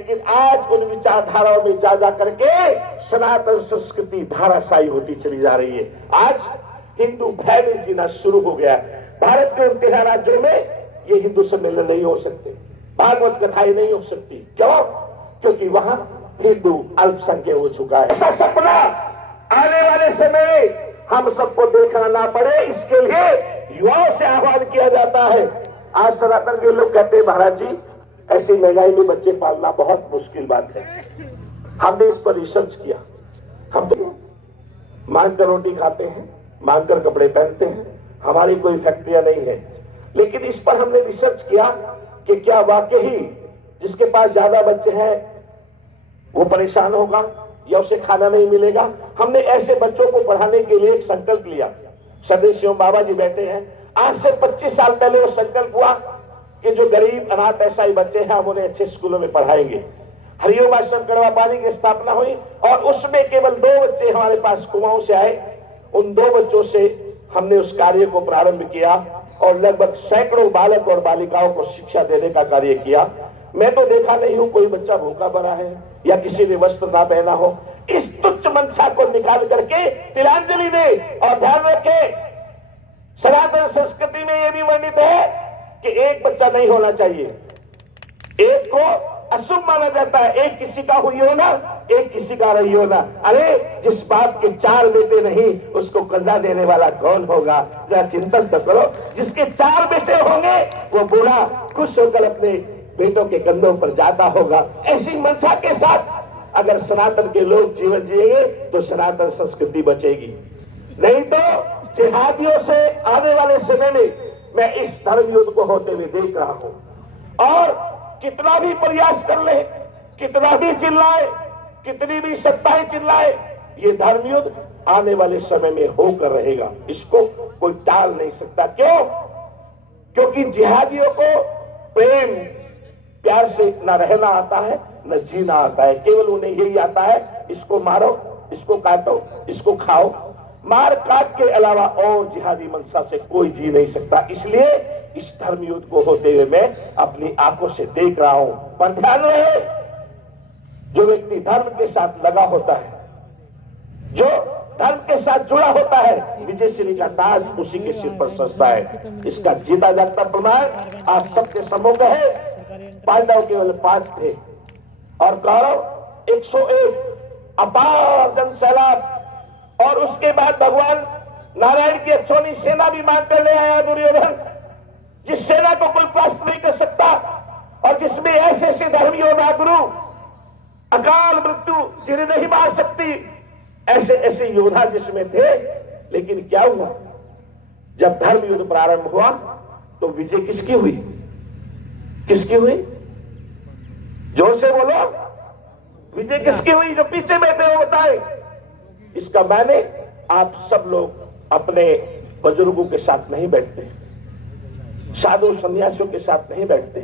लेकिन आज उन विचारधाराओं में जा करके सनातन संस्कृति धाराशायी होती चली जा रही है। आज हिंदू भय में जीना शुरू हो गया है। भारत के 13 राज्यों में ये हिंदू सम्मेलन नहीं हो सकते, भागवत कथाएं नहीं हो सकती। क्यों? क्योंकि वहां हिंदू अल्पसंख्यक हो चुका है। ऐसा सपना आने वाले समय में हम सबको देखना ना पड़े, इसके लिए युवाओं से आह्वान किया जाता है। आज सनातन के लोग कहते हैं महाराज जी ऐसी महंगाई में बच्चे पालना बहुत मुश्किल बात है। हमने इस पर रिसर्च किया। हम तो मांग कर रोटी खाते हैं, मांग कर कपड़े पहनते हैं, हमारी कोई फैक्ट्रियां नहीं है, लेकिन इस पर हमने रिसर्च किया कि क्या वाकई जिसके पास ज्यादा बच्चे हैं वो परेशान होगा या उसे खाना नहीं मिलेगा। हमने ऐसे बच्चों को पढ़ाने के लिए एक संकल्प लिया। सदस्य बाबा जी बैठे हैं। आज से 25 साल पहले वो संकल्प हुआ कि जो गरीब अनाथ ऐसाई बच्चे हैं हम उन्हें अच्छे स्कूलों में पढ़ाएंगे। हरिओम आश्रम कड़वा पानी की स्थापना हुई और उसमें केवल 2 बच्चे हमारे पास कुमाऊं से आए। उन 2 बच्चों से हमने उस कार्य को प्रारंभ किया और लगभग सैकड़ों बालक और बालिकाओं को शिक्षा देने का कार्य किया। मैं तो देखा नहीं हूं कोई बच्चा भूखा पड़ा है या किसी ने वस्त्र ना पहना हो। इस तुच्छ मंशा को निकाल करके तिलांजलि दे। और ध्यान रखें सनातन संस्कृति में यह भी वर्णित है कि एक बच्चा नहीं होना चाहिए, एक को अशुभ माना जाता है। एक किसी का हुई हो ना, एक किसी का रही हो ना। अरे जिस बाप के 4 बेटे नहीं उसको कन्या देने वाला कौन होगा? जरा चिंतन तो करो। जिसके 4 बेटे होंगे वो बूढ़ा खुश होकर अपने बेटों के कंधों पर जाता होगा। ऐसी मंशा के साथ अगर सनातन के लोग जीवन जिएंगे तो सनातन संस्कृति बचेगी। नहीं तो जिहादियों से आने वाले समय में मैं इस धर्म युद्ध को होते हुए देख रहा हूं। और कितना भी प्रयास कर ले, कितना भी चिल्लाए, कितनी भी सत्ताएं चिल्लाए, ये धर्म युद्ध आने वाले समय में होकर रहेगा। इसको कोई टाल नहीं सकता। क्यों? क्योंकि जिहादियों को प्रेम प्यार से न रहना आता है न जीना आता है। केवल उन्हें यही आता है इसको मारो, इसको काटो, इसको खाओ। मार काट के अलावा और जिहादी मंशा से कोई जी नहीं सकता। इसलिए इस धर्म युद्ध को होते हुए मैं अपनी आंखों से देख रहा हूं। पर ध्यान रहे जो व्यक्ति धर्म के साथ लगा होता है, जो धर्म के साथ जुड़ा होता है, विजयश्री का ताज उसी के सिर पर सजता है। इसका जीता जागता प्रमाण आप सबके सम्मुख है। पांडव केवल 5 थे और कौरव 101। अपार जन सैलाब। और उसके बाद भगवान नारायण की अक्षौनी सेना भी मान कर ले आया दुर्योधन, जिस सेना को कोई परास्त नहीं कर सकता और जिसमें ऐसे ऐसे धर्म योद्धा गुरु अकाल मृत्यु जिन्हें नहीं मार सकती, ऐसे ऐसे योद्धा जिसमें थे। लेकिन क्या हुआ? जब धर्म युद्ध प्रारंभ हुआ तो विजय किसकी हुई? किसकी हुई? जोर से बोलो, विजय किसकी हुई? जो पीछे बैठे हो बताए। इसका माने आप सब लोग अपने बुजुर्गों के साथ नहीं बैठते, साधु सन्यासियों के साथ नहीं बैठते।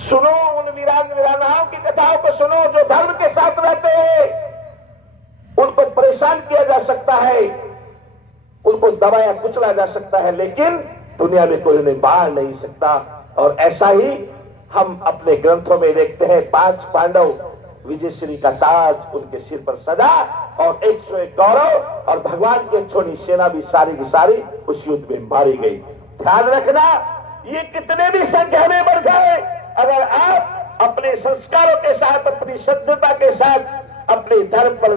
सुनो उन वीरान वीरानाओं की कथाओं को सुनो जो धर्म के साथ रहते हैं। उनको परेशान किया जा सकता है, उनको दबाया कुचला जा सकता है, लेकिन दुनिया में कोई उन्हें बाहर नहीं सकता। और ऐसा ही हम अपने ग्रंथों में देखते हैं। 5 पांडव, विजयश्री का ताज उनके सिर पर सजा और 101 कौरव और भगवान की छोड़ी सेना भी सारी की सारी उस युद्ध में मारी गई। ध्यान रखना, ये कितने भी संख्या में बढ़ जाए, अगर आप अपने संस्कारों के साथ, अपनी शुद्धता के साथ, अपने धर्म पर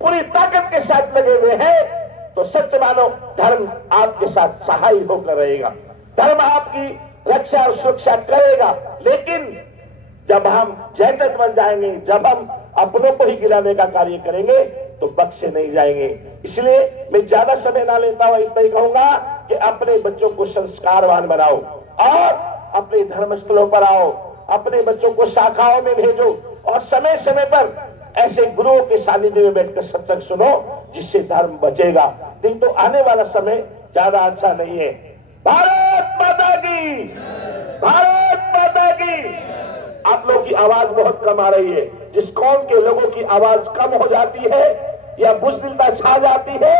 पूरी ताकत के साथ लगे हुए हैं तो सच मानो धर्म आपके साथ सहाय होकर रहेगा। धर्म आपकी रक्षा और सुरक्षा करेगा। लेकिन जब हम जैकट बन जाएंगे, जब हम अपनों को ही गिराने का कार्य करेंगे तो बख्शे नहीं जाएंगे। इसलिए मैं ज्यादा समय ना लेता हुआ इतना ही कहूंगा कि अपने बच्चों को संस्कारवान बनाओ और अपने धर्मस्थलों पर आओ, अपने बच्चों को शाखाओं में भेजो और समय समय पर ऐसे गुरुओं के सानिध्य में बैठकर सत्संग सुनो जिससे धर्म बचेगा। नहीं तो आने वाला समय ज्यादा अच्छा नहीं है। भारत माता की, भारत माता की। आप लोगों की आवाज बहुत कम आ रही है। जिस कौम के लोगों की आवाज कम हो जाती है या बुज़दिलता छा जाती है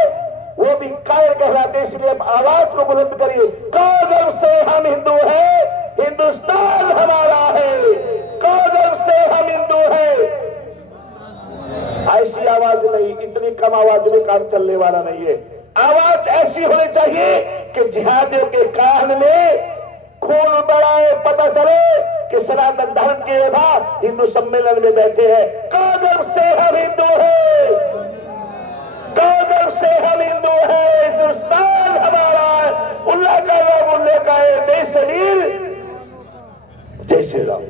वो भी कायर कहलाते हैं। इसलिए आवाज को बुलंद करिए। कौम से हम हिंदू हैं, हिंदुस्तान हमारा है। कौम से हम ऐसी आवाज नहीं, इतनी कम आवाज में काम चलने वाला नहीं है। आवाज ऐसी होनी चाहिए कि जिहादियों के कान में खून बढ़ाए, पता चले कि सनातन धर्म के बाद हिंदू सम्मेलन में बैठे हैं। कागज से हम हिंदू हैं, कागज से हम हिंदू हैं, हिंदुस्तान हमारा है, उल्लाह का नाम, उल्लाह का देश वीर, जय श्री राम।